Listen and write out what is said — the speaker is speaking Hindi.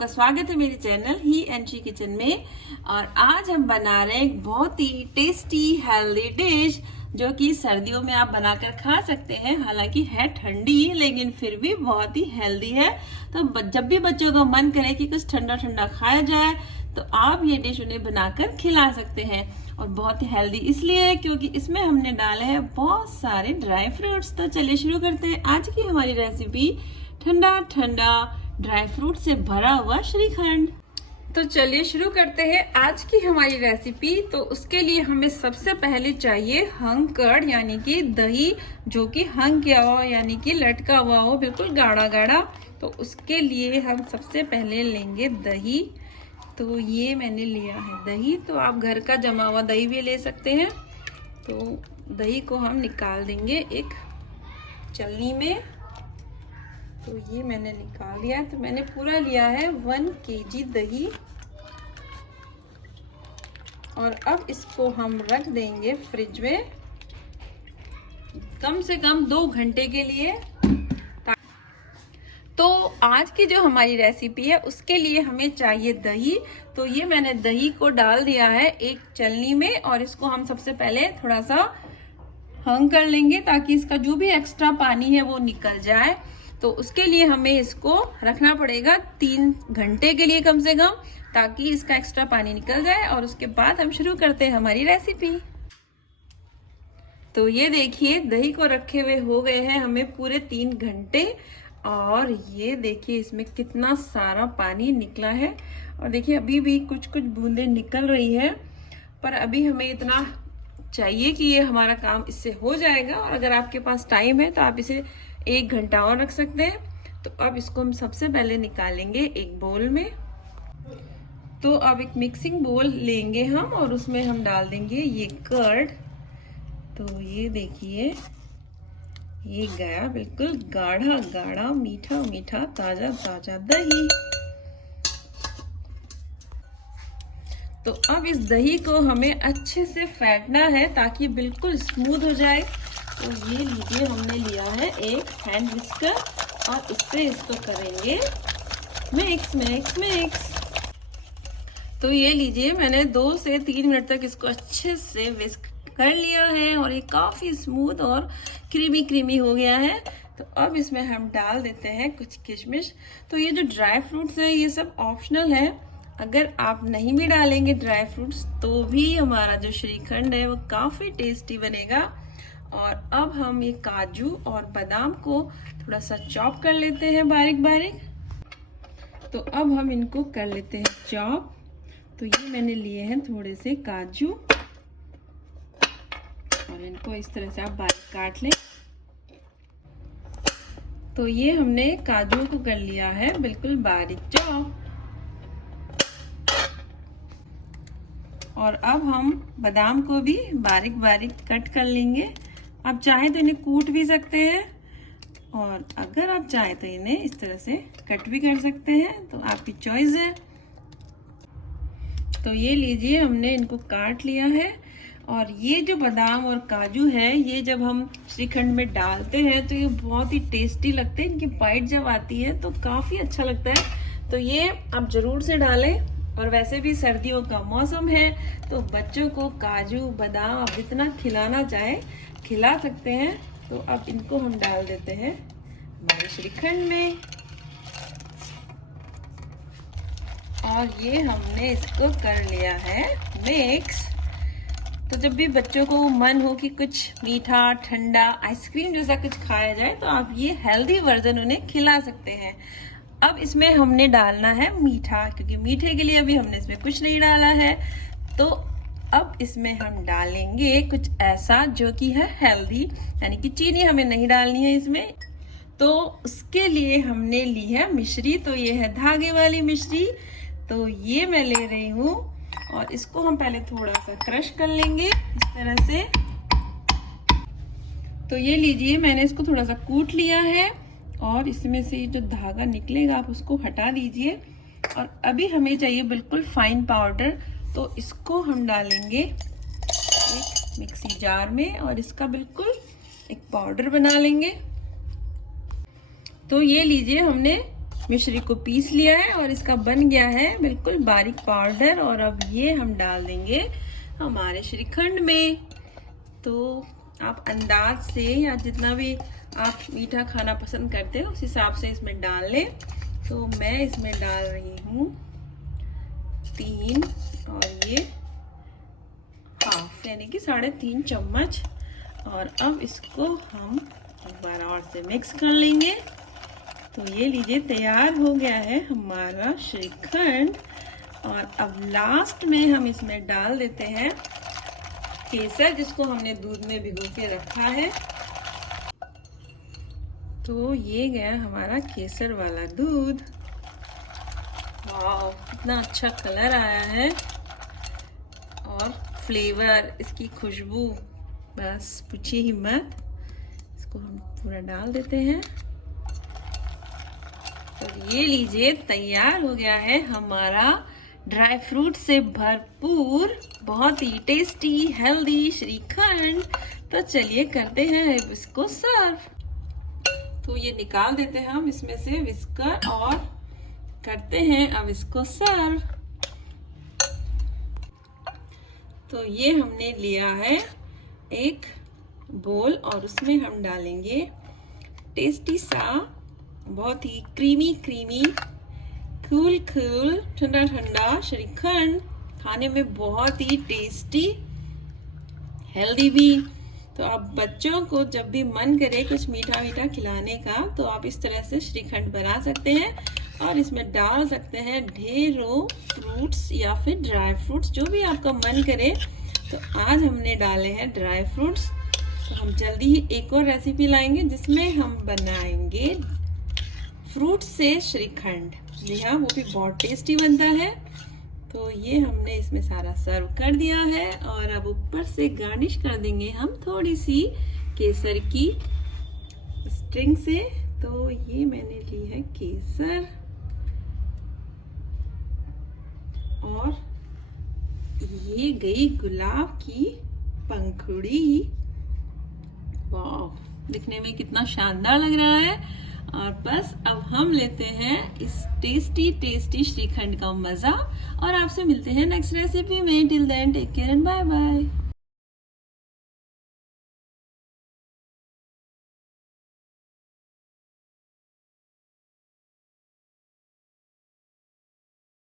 आपका स्वागत है मेरे channel he and she kitchen में। और आज हम बना रहे हैं एक बहुत ही टेस्टी हेल्दी डिश जो कि सर्दियों में आप बनाकर खा सकते हैं। हालांकि है ठंडी लेकिन फिर भी बहुत ही हेल्दी है। तो जब भी बच्चों का मन करे कि कुछ ठंडा ठंडा खाया जाए तो आप ये डिश उन्हें बनाकर खिला सकते हैं। और बहुत ही हेल्दी इसलिए है क्योंकि इसमें हमने डाले हैं बहुत सारे ड्राई फ्रूट्स। तो चलिए शुरू करते हैं आज की हमारी रेसिपी, ठंडा ठंडा ड्राई फ्रूट से भरा हुआ श्रीखंड। तो चलिए शुरू करते हैं आज की हमारी रेसिपी। तो उसके लिए हमें सबसे पहले चाहिए हंग कर्ड यानी कि दही, जो कि हंग किया हुआ यानी कि लटका हुआ हो, बिल्कुल गाढ़ा गाढ़ा। तो उसके लिए हम सबसे पहले लेंगे दही। तो ये मैंने लिया है दही। तो आप घर का जमा हुआ दही भी ले सकते हैं। तो दही को हम निकाल देंगे एक छलनी में। तो ये मैंने निकाल लिया। तो मैंने पूरा लिया है 1 kg दही। और अब इसको हम रख देंगे फ्रिज में कम से कम 2 घंटे के लिए। तो आज की जो हमारी रेसिपी है उसके लिए हमें चाहिए दही। तो ये मैंने दही को डाल दिया है एक छलनी में और इसको हम सबसे पहले थोड़ा सा हंग कर लेंगे ताकि इसका जो भी एक्स्ट्रा पानी है वो निकल जाए। तो उसके लिए हमें इसको रखना पड़ेगा 3 घंटे के लिए कम से कम, ताकि इसका एक्स्ट्रा पानी निकल जाए। और उसके बाद हम शुरू करते हैं हमारी रेसिपी। तो ये देखिए दही को रखे हुए हो गए हैं हमें पूरे 3 घंटे। और ये देखिए इसमें कितना सारा पानी निकला है। और देखिए अभी भी कुछ कुछ बूंदें निकल रही है, पर अभी हमें इतना चाहिए कि ये हमारा काम इससे हो जाएगा। और अगर आपके पास टाइम है तो आप इसे 1 घंटा और रख सकते हैं। तो अब इसको हम सबसे पहले निकालेंगे एक बोल में। तो अब एक मिक्सिंग बोल लेंगे हम और उसमें हम डाल देंगे ये कर्ड। तो ये देखिए ये गया बिल्कुल गाढ़ा गाढ़ा मीठा मीठा ताजा ताजा दही। तो अब इस दही को हमें अच्छे से फेंटना है ताकि बिल्कुल स्मूथ हो जाए। तो ये लीजिए हमने लिया है एक हैंड विस्कर और इससे इसको करेंगे मिक्स मिक्स मिक्स। तो ये लीजिए मैंने 2 से 3 मिनट तक इसको अच्छे से विस्क कर लिया है और ये काफी स्मूथ और क्रीमी क्रीमी हो गया है। तो अब इसमें हम डाल देते हैं कुछ किशमिश। तो ये जो ड्राई फ्रूट्स है ये सब ऑप्शनल है, अगर आप नहीं भी डालेंगे ड्राई फ्रूट्स तो भी हमारा जो श्रीखंड है वो काफी टेस्टी बनेगा। और अब हम ये काजू और बादाम को थोड़ा सा चॉप कर लेते हैं बारीक बारीक। तो अब हम इनको कर लेते हैं चॉप। तो ये मैंने लिए हैं थोड़े से काजू और इनको इस तरह से आप बारीक काट लें। तो ये हमने काजू को कर लिया है बिल्कुल बारीक चॉप। और अब हम बादाम को भी बारीक बारीक कट कर लेंगे। आप चाहें तो इन्हें कूट भी सकते हैं और अगर आप चाहें तो इन्हें इस तरह से कट भी कर सकते हैं, तो आपकी चॉइस है। तो ये लीजिए हमने इनको काट लिया है। और ये जो बादाम और काजू है ये जब हम श्रीखंड में डालते हैं तो ये बहुत ही टेस्टी लगते हैं। इनकी बाइट जब आती है तो काफी अच्छा लगता है। तो ये आप जरूर से डालें। और वैसे भी सर्दियों का मौसम है तो बच्चों को काजू बादाम आप जितना खिलाना चाहे खिला सकते हैं। तो अब इनको हम डाल देते हैं हमारे श्रीखंड में। और ये हमने इसको कर लिया है मिक्स। तो जब भी बच्चों को मन हो कि कुछ मीठा ठंडा आइसक्रीम जैसा कुछ खाया जाए तो आप ये हेल्दी वर्जन उन्हें खिला सकते हैं। अब इसमें हमने डालना है मीठा, क्योंकि मीठे के लिए अभी हमने इसमें कुछ नहीं डाला है। तो अब इसमें हम डालेंगे कुछ ऐसा जो कि है हेल्दी, यानी कि चीनी हमें नहीं डालनी है इसमें। तो उसके लिए हमने ली है मिश्री। तो ये है धागे वाली मिश्री। तो ये मैं ले रही हूँ और इसको हम पहले थोड़ा सा क्रश कर लेंगे इस तरह से। तो ये लीजिए मैंने इसको थोड़ा सा कूट लिया है और इसमें से जो धागा निकलेगा आप उसको हटा दीजिए। और अभी हमें चाहिए बिल्कुल फाइन पाउडर। तो इसको हम डालेंगे एक मिक्सी जार में और इसका बिल्कुल एक पाउडर बना लेंगे। तो ये लीजिए हमने मिश्री को पीस लिया है और इसका बन गया है बिल्कुल बारीक पाउडर। और अब ये हम डाल देंगे हमारे श्रीखंड में। तो आप अंदाज से या जितना भी आप मीठा खाना पसंद करते हो उस हिसाब से इसमें डाल लें। तो मैं इसमें डाल रही हूँ 3 और ये हाफ यानी कि 3.5 चम्मच। और अब इसको हम एक बार और से मिक्स कर लेंगे। तो ये लीजिए तैयार हो गया है हमारा श्रीखंड। और अब लास्ट में हम इसमें डाल देते हैं केसर, जिसको हमने दूध में भिगो के रखा है। तो ये गया हमारा केसर वाला दूध। वाह, कितना अच्छा कलर आया है और फ्लेवर, इसकी खुशबू बस पूछिए ही मत। इसको हम पूरा डाल देते हैं। तो ये लीजिए तैयार हो गया है हमारा ड्राई फ्रूट से भरपूर बहुत ही टेस्टी हेल्दी श्रीखंड। तो चलिए करते हैं इसको सर्व। तो ये निकाल देते हैं हम इसमें से विस्कर और करते हैं अब इसको सर्व। तो ये हमने लिया है एक बोल और उसमें हम डालेंगे टेस्टी सा बहुत ही क्रीमी क्रीमी कूल ठंडा ठंडा श्रीखंड। खाने में बहुत ही टेस्टी, हेल्दी भी। तो आप बच्चों को जब भी मन करे कुछ मीठा मीठा खिलाने का तो आप इस तरह से श्रीखंड बना सकते हैं और इसमें डाल सकते हैं ढेरों फ्रूट्स या फिर ड्राई फ्रूट्स, जो भी आपका मन करे। तो आज हमने डाले हैं ड्राई फ्रूट्स। तो हम जल्दी ही एक और रेसिपी लाएंगे जिसमें हम बनाएंगे फ्रूट से श्रीखंड। जी हाँ, वो भी बहुत टेस्टी बनता है। तो ये हमने इसमें सारा सर्व कर दिया है और अब ऊपर से गार्निश कर देंगे हम थोड़ी सी केसर की स्ट्रिंग से। तो ये मैंने ली है केसर और ये गई गुलाब की पंखुड़ी। वाह, दिखने में कितना शानदार लग रहा है। और बस अब हम लेते हैं इस टेस्टी टेस्टी श्रीखंड का मजा और आपसे मिलते हैं नेक्स्ट रेसिपी में। Till then take care and bye bye.